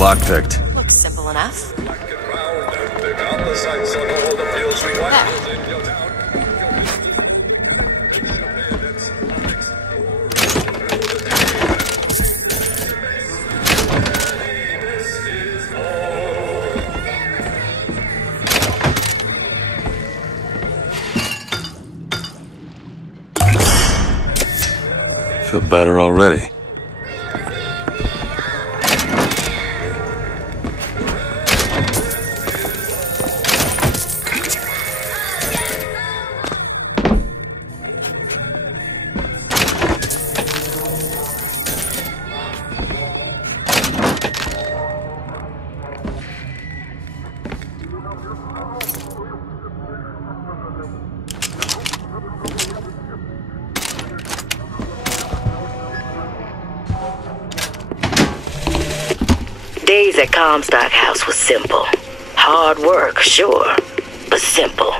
lockpicked. Looks simple enough. There. Feel better already. Days at Comstock House was simple. Hard work, sure, but simple.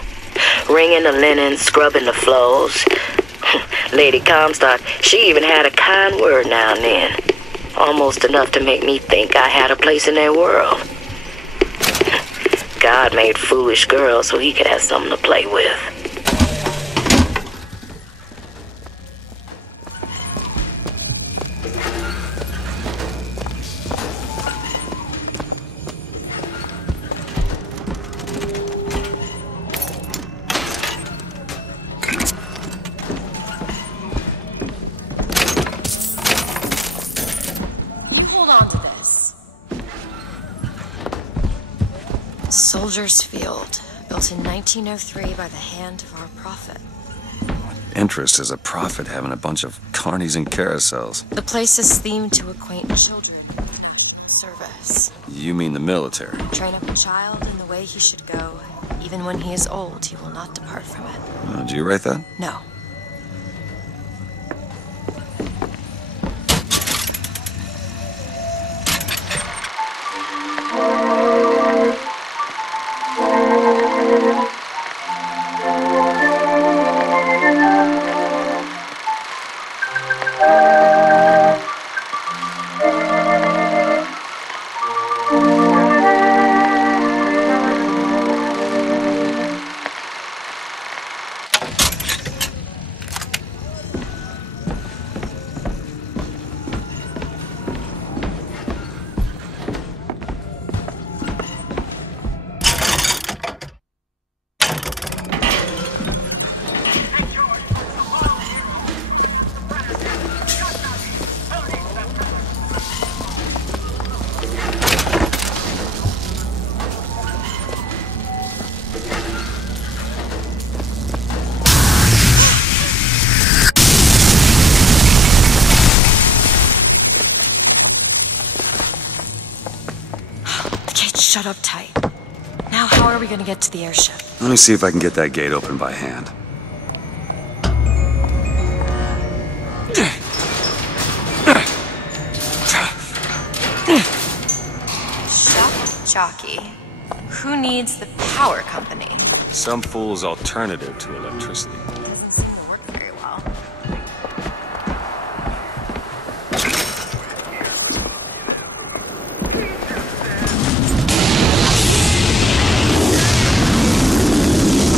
Wringing the linen, scrubbing the floors. Lady Comstock, she even had a kind word now and then. Almost enough to make me think I had a place in their world. God made foolish girls so he could have something to play with. Soldier's Field, built in 1903 by the hand of our prophet. Interest as a prophet having a bunch of carnies and carousels. The place is themed to acquaint children with national service. You mean the military? Train up a child in the way he should go. Even when he is old, he will not depart from it. Did you write that? No. Shut up tight. Now how are we gonna get to the airship? Let me see if I can get that gate open by hand. Shock jockey. Who needs the power company? Some fool's alternative to electricity. Doesn't seem to work very well.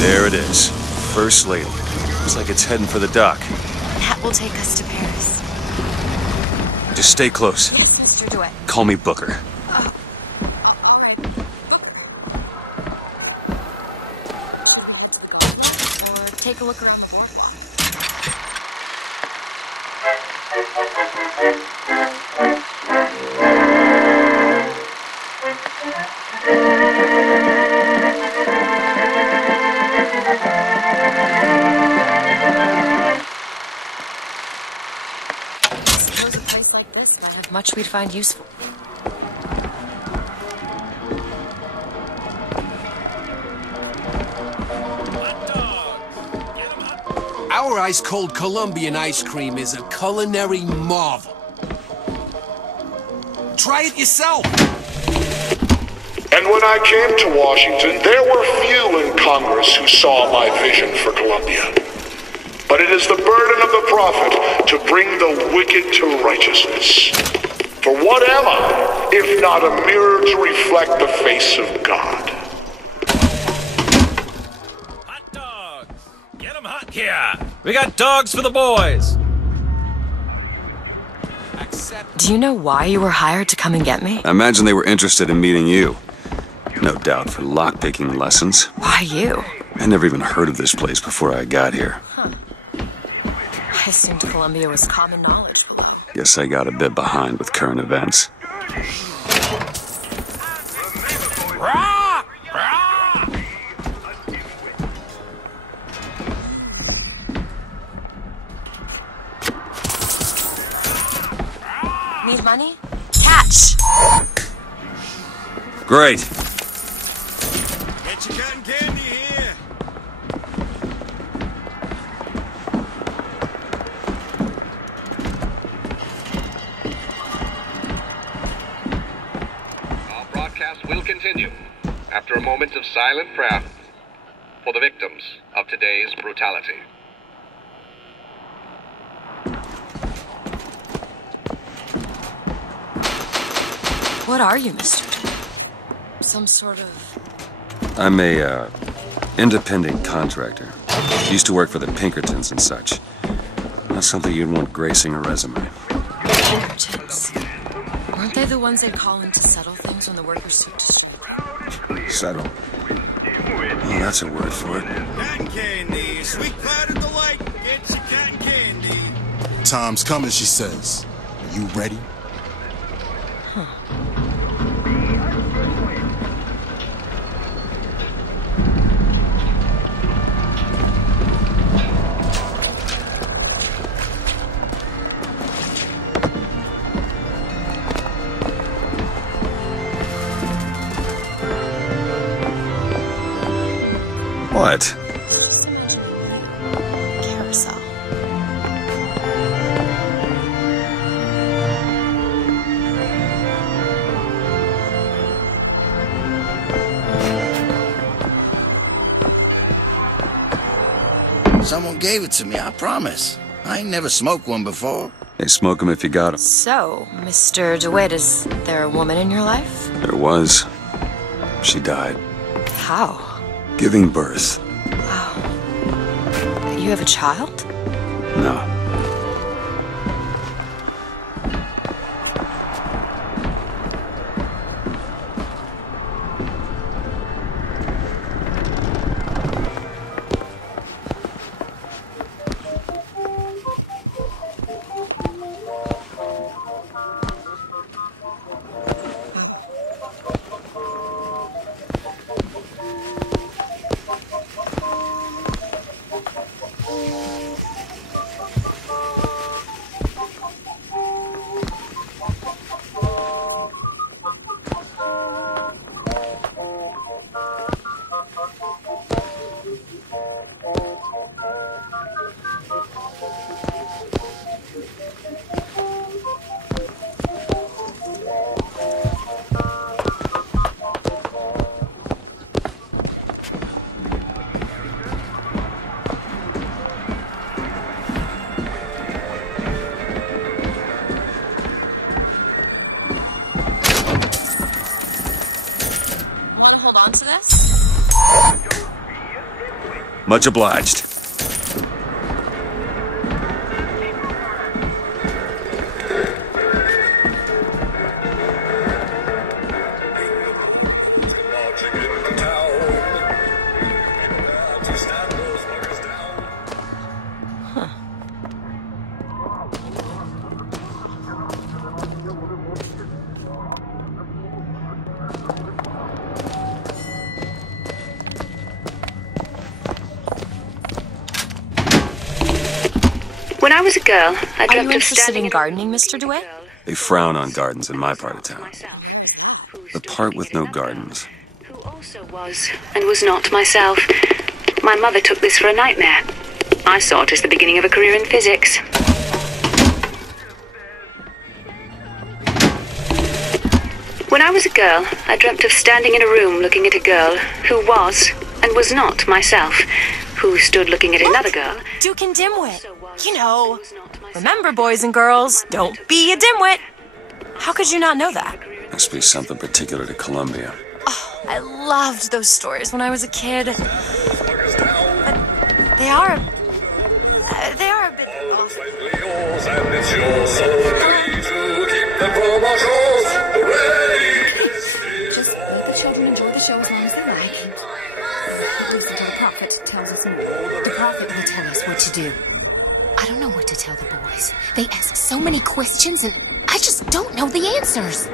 There it is. First Lady. Looks like it's heading for the dock. That will take us to Paris. Just stay close. Yes, Mr. DeWitt. Call me Booker. Oh. All right. Or take a look around the boardwalk. Much we'd find useful. Our ice-cold Colombian ice cream is a culinary marvel. Try it yourself! And when I came to Washington, there were few in Congress who saw my vision for Colombia. But it is the burden of the prophet to bring the wicked to righteousness. For whatever, if not a mirror to reflect the face of God. Hot dogs! Get 'em hot here! We got dogs for the boys! Do you know why you were hired to come and get me? I imagine they were interested in meeting you. No doubt for lockpicking lessons. Why you? I never even heard of this place before I got here. I assumed Columbia was common knowledge below. Guess I got a bit behind with current events. Rah! Rah! Need money? Catch! Great. Get your cotton candy here! Our broadcast will continue after a moment of silent prayer for the victims of today's brutality. What are you, Mr. Some sort of... I'm a, independent contractor. Used to work for the Pinkertons and such. Not something you'd want gracing a resume. Pinkertons. Weren't they the ones they'd call in to settle things when the workers took to strike? Settle. Oh, that's a word for it. Cotton candy! Sweet cloud of delight! Get your cotton candy! Time's coming, she says. Are you ready? What? Just imagine a carousel. Someone gave it to me, I promise. I ain't never smoked one before. Hey, smoke 'em if you got 'em. So, Mr. DeWitt, is there a woman in your life? There was. She died. How? Giving birth. Wow. You have a child? No. Hold on to this? Much obliged. When I was a girl, I Are dreamt you of interested standing in gardening, Mr. DeWitt? They frown on gardens in my part of town. The part with no gardens. Who also was and was not myself. My mother took this for a nightmare. I saw it as the beginning of a career in physics. When I was a girl, I dreamt of standing in a room looking at a girl who was and was not myself, who stood looking at another girl. Duke and Dimwit. You know. Remember, boys and girls, don't be a dimwit. How could you not know that? Must be something particular to Columbia. Oh, I loved those stories when I was a kid. But they are a bit awful. Just let the children enjoy the show as long as they like. At least until the prophet tells us more. The prophet will tell us what to do. I don't know what to tell the boys. They ask so many questions and I just don't know the answers.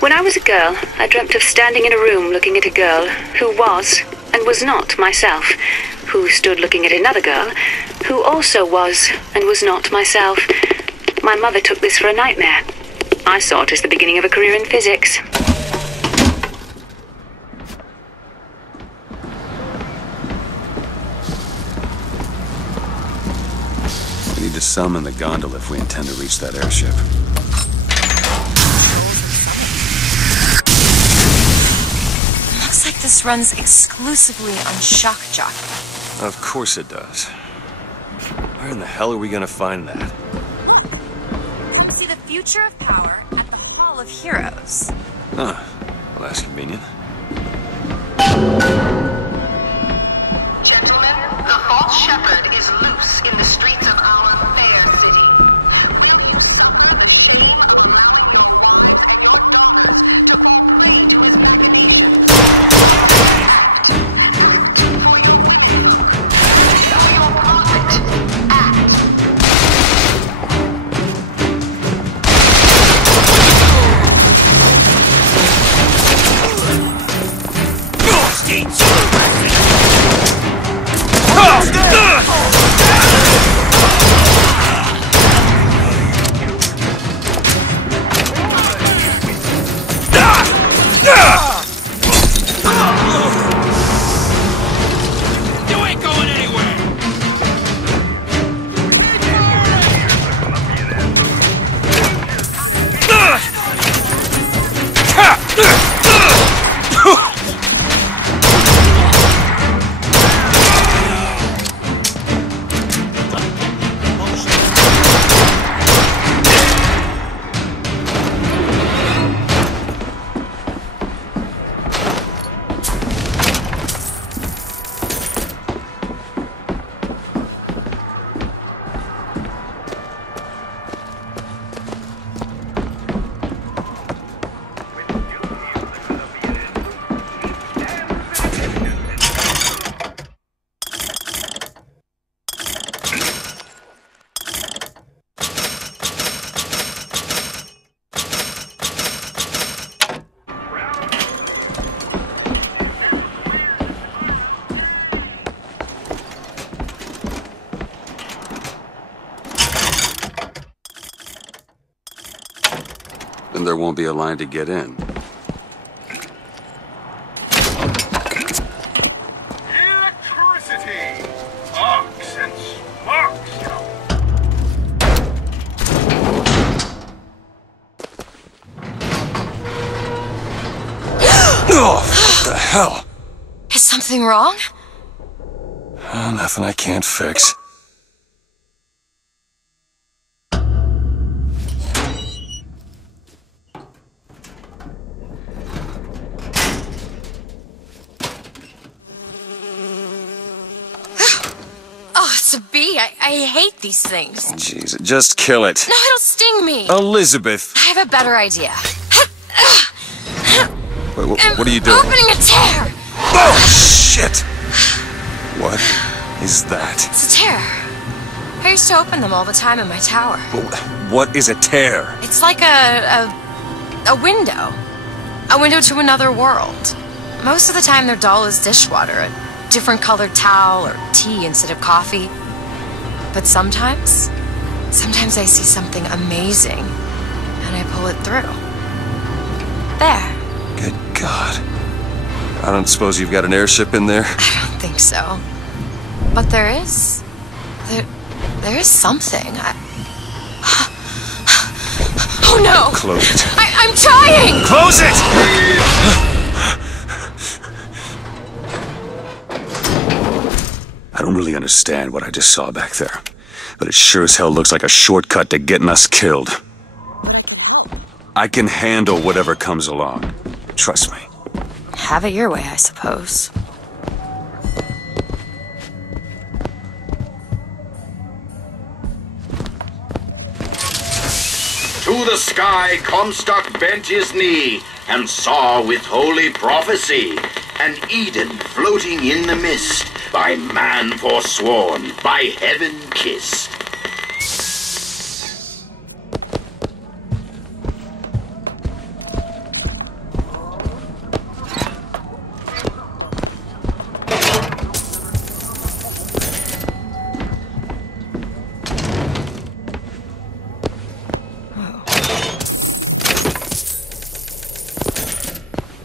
When I was a girl, I dreamt of standing in a room looking at a girl who was and was not myself, who stood looking at another girl who also was and was not myself. My mother took this for a nightmare. I saw it as the beginning of a career in physics. We need to summon the gondola if we intend to reach that airship. Looks like this runs exclusively on shock jock. Of course it does. Where in the hell are we gonna find that? See the future of power at the Hall of Heroes. Huh. Well, that's convenient. Gentlemen, the false shepherd is loose in the streets of our fair city. Your prophet, act. Then there won't be a line to get in. Electricity! Sparks and sparks! Oh, what the hell? Is something wrong? Nothing I can't fix. Oh, it's a bee. I hate these things. Jeez, just kill it. No, it'll sting me. Elizabeth! I have a better idea. Wait, what are you doing? Opening a tear! Oh, shit! What is that? It's a tear. I used to open them all the time in my tower. What is a tear? It's like a window. A window to another world. Most of the time they're dull as dishwater, a different colored towel or tea instead of coffee. But sometimes I see something amazing and I pull it through. There. Good God. I don't suppose you've got an airship in there? I don't think so. But there is. There is something. Oh no! Close it. I'm trying! Close it! I don't really understand what I just saw back there. but it sure as hell looks like a shortcut to getting us killed. I can handle whatever comes along. Trust me. Have it your way, I suppose. To the sky Comstock bent his knee, and saw with holy prophecy an Eden floating in the mist, by man forsworn, by heaven kissed.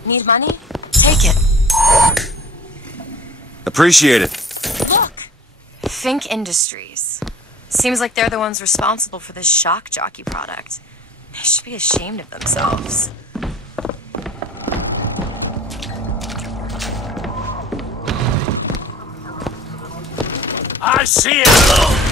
Need money? Take it. Appreciate it. Look! Fink Industries. Seems like they're the ones responsible for this shock jockey product. They should be ashamed of themselves. I see it!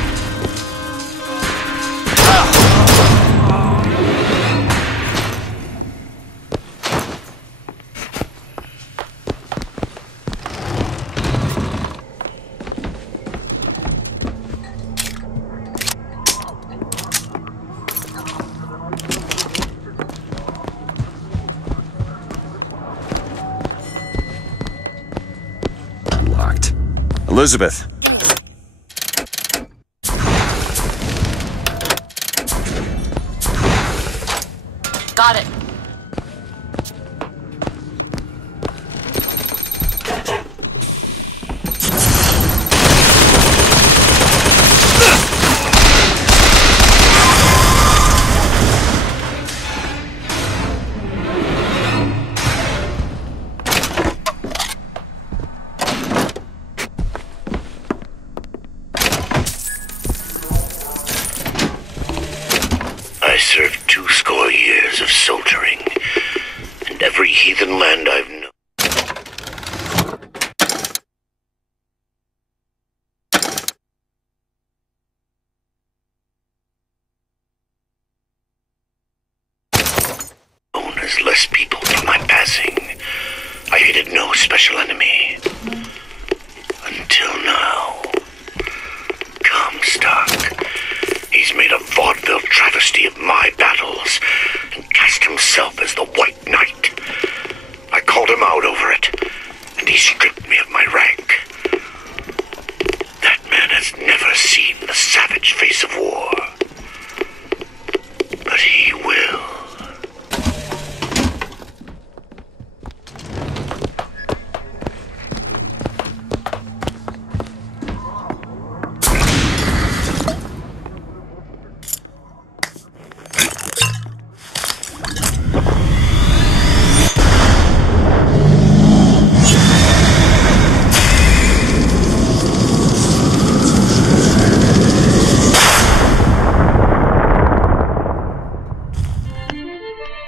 Unlocked. Elizabeth. Got it. I served 20 years of soldiering, and every heathen land I've known. As less people for my passing. I hated no special enemy. Until now. Comstock. He's made a vaudeville travesty of my battles and cast himself as the White Knight. I called him out over it, and he stripped me of my rank. That man has never seen the savage face of war. But he will.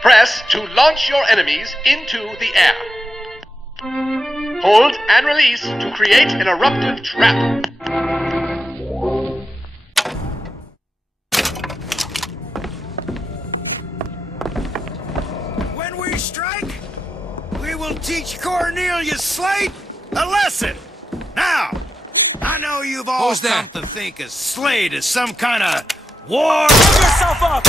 Press to launch your enemies into the air. Hold and release to create an eruptive trap. When we strike, we will teach Cornelius Slate a lesson. Now, I know you've all come to think of Slate as some kind of war. Give yourself up!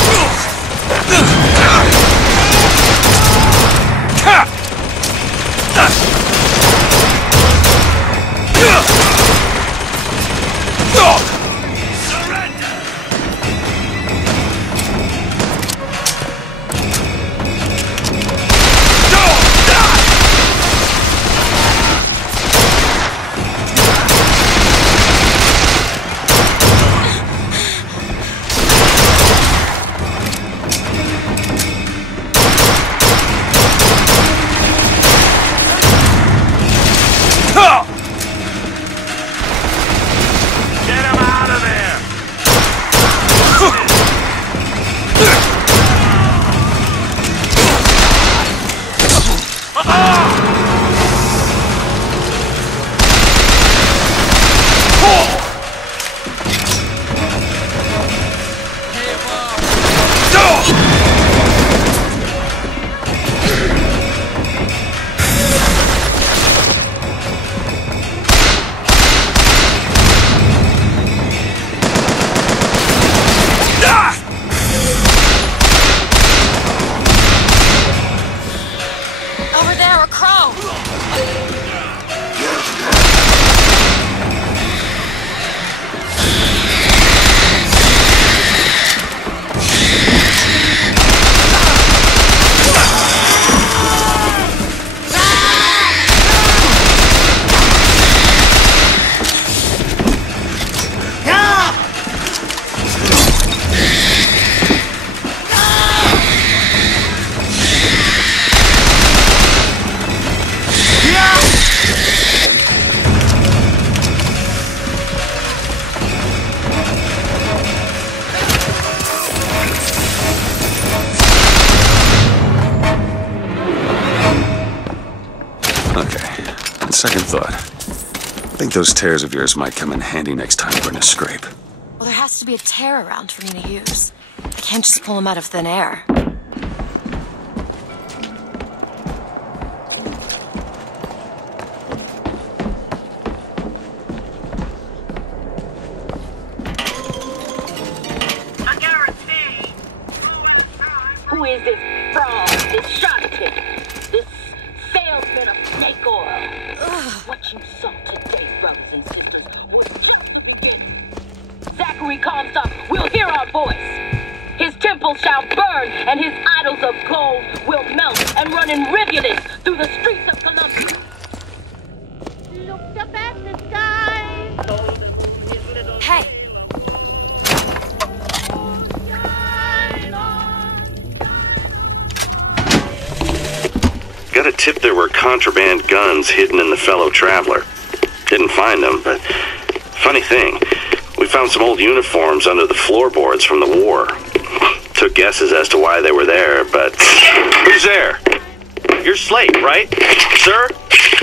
second thought, I think those tears of yours might come in handy next time we're in a scrape. Well, there has to be a tear around for me to use. I can't just pull them out of thin air. Who is this fraud, this charlatan, this salesman of snake oil? What you saw today, brothers and sisters, was just the beginning. Zachary Comstock will hear our voice. His temple shall burn, and his idols of gold will melt and run in rivulets through the streets of Columbia. Looked up at the sky. Hey! Got a tip there were contraband guns hidden in the fellow traveler. Didn't find them, but funny thing, we found some old uniforms under the floorboards from the war. Took guesses as to why they were there, but... Who's there? You're Slate, right? Sir?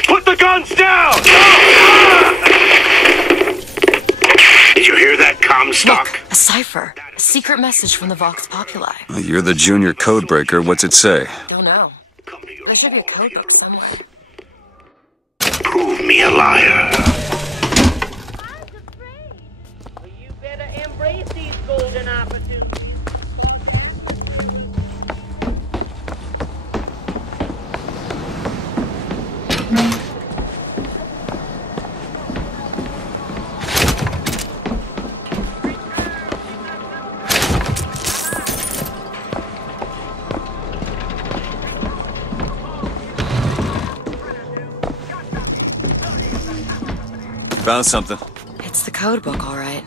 Put the guns down! Did you hear that, Comstock? Look, a cipher. A secret message from the Vox Populi. Well, you're the junior codebreaker. What's it say? Don't know. There should be a codebook somewhere. Prove me a liar. Well, you better embrace these golden opportunities. Found something. It's the codebook, all right.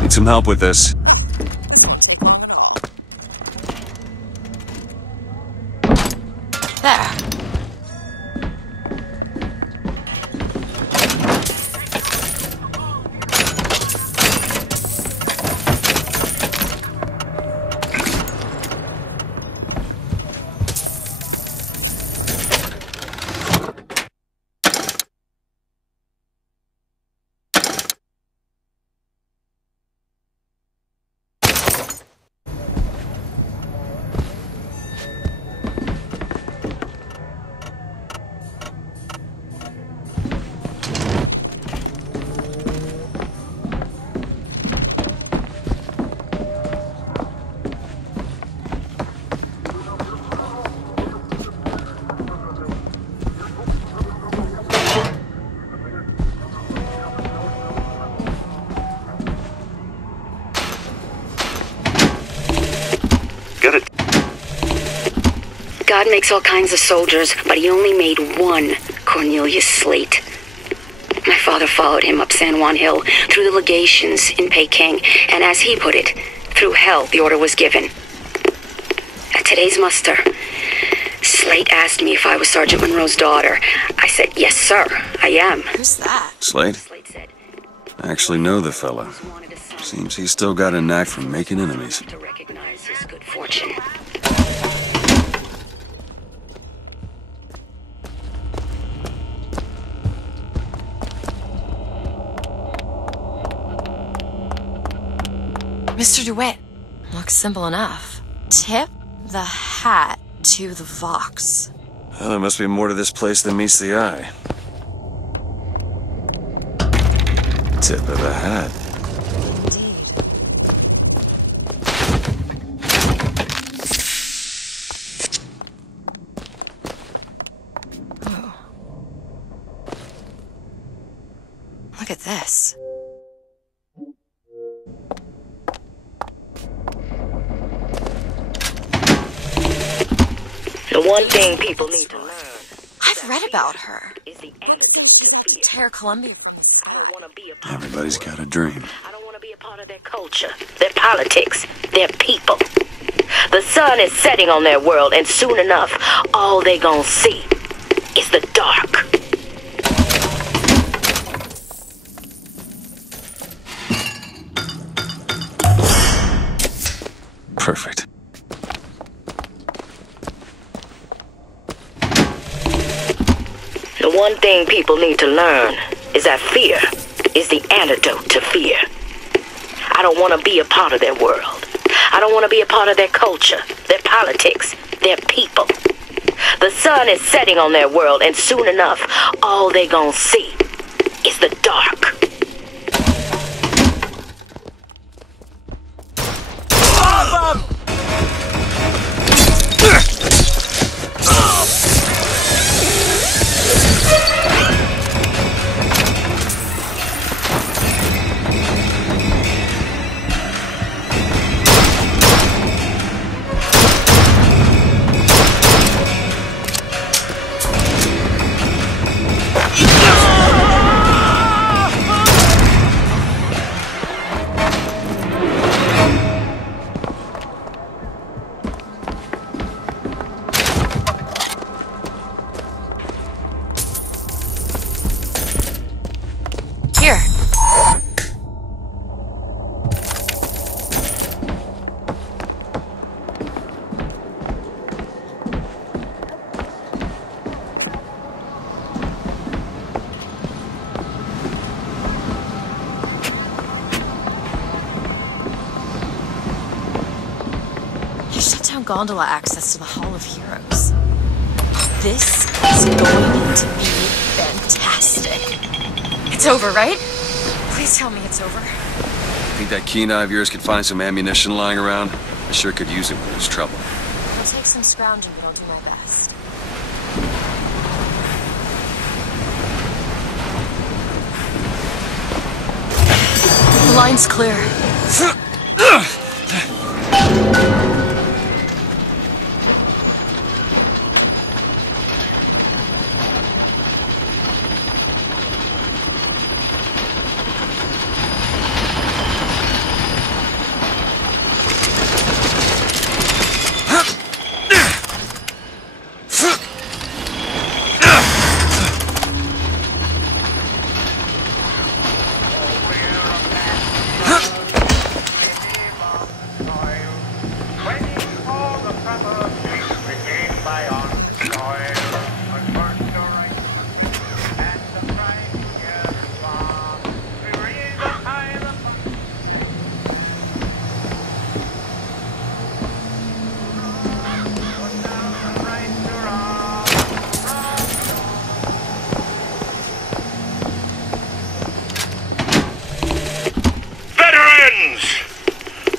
Need some help with this. There. God makes all kinds of soldiers, but he only made one Cornelius Slate. My father followed him up San Juan Hill, through the legations in Peking, and as he put it, through hell the order was given. At today's muster, Slate asked me if I was Sergeant Monroe's daughter. I said, yes, sir, I am. Who's that? Slate? I actually know the fella. Seems he's still got a knack for making enemies. To recognize his good fortune. Mr. DeWitt. Looks simple enough. Tip the hat to the Vox. Well, there must be more to this place than meets the eye. Tip of the hat. Oh. Look at this. The one thing people need to learn. I've read about her. Is the antidote to fear. Tear Columbia. I don't want to be a part Everybody's of got a dream. I don't want to be a part of their culture, their politics, their people. The sun is setting on their world, and soon enough, all they gonna see is the dark. Perfect. The one thing people need to learn is that fear is the antidote to fear. I don't want to be a part of their world. I don't want to be a part of their culture, their politics, their people. The sun is setting on their world, and soon enough, all they gonna see is the dark. Here. You shut down gondola access to the Hall of Heroes. This is going to be fantastic. It's over, right? Please tell me it's over. Think that keen eye of yours could find some ammunition lying around? I sure could use it when there's trouble. It'll take some scrounging, but I'll do my best. The line's clear.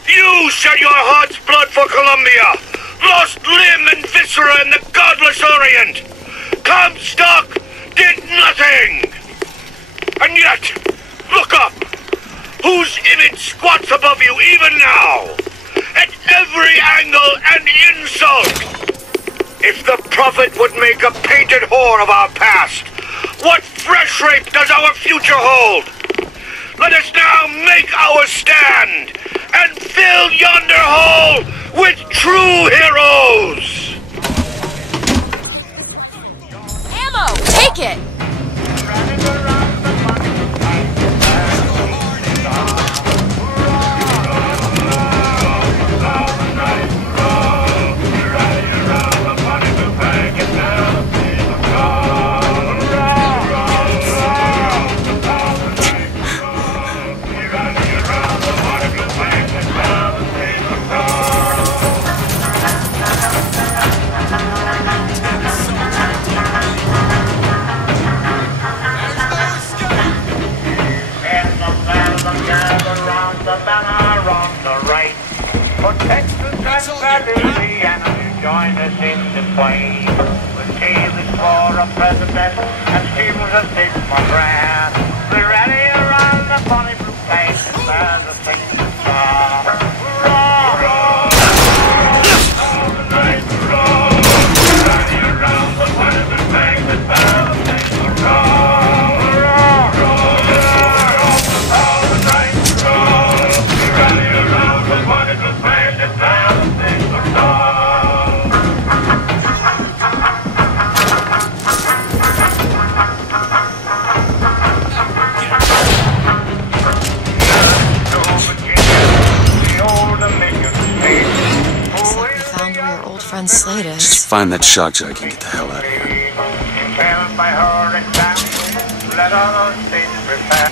You shed your heart's blood for Columbia, lost limb and viscera in the godless Orient. Comstock did nothing. And yet, look up. Whose image squats above you even now? At every angle and insult. If the prophet would make a painted whore of our past, what fresh rape does our future hold? Let us now make our stand and fill yonder hole with true heroes! Ammo! Take it! the enemy joined us in the play. When Taylor swore a president and Steve was a state for grand. We rally around the funny blue place and there's a thing to saw. Hurrah, hurrah, all the night hurrah. We rally around the funny blue place and there's a thing to saw. Hurrah, hurrah, all the night hurrah. We rally around the funny blue place and there's a thing to saw. Friend Slade is. Just find that shock jockey and get the hell out of here. Impelled by her example, let other states prepare.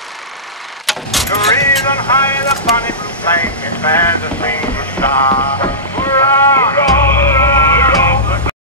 To reason high the funny blue flame, it bears a single star.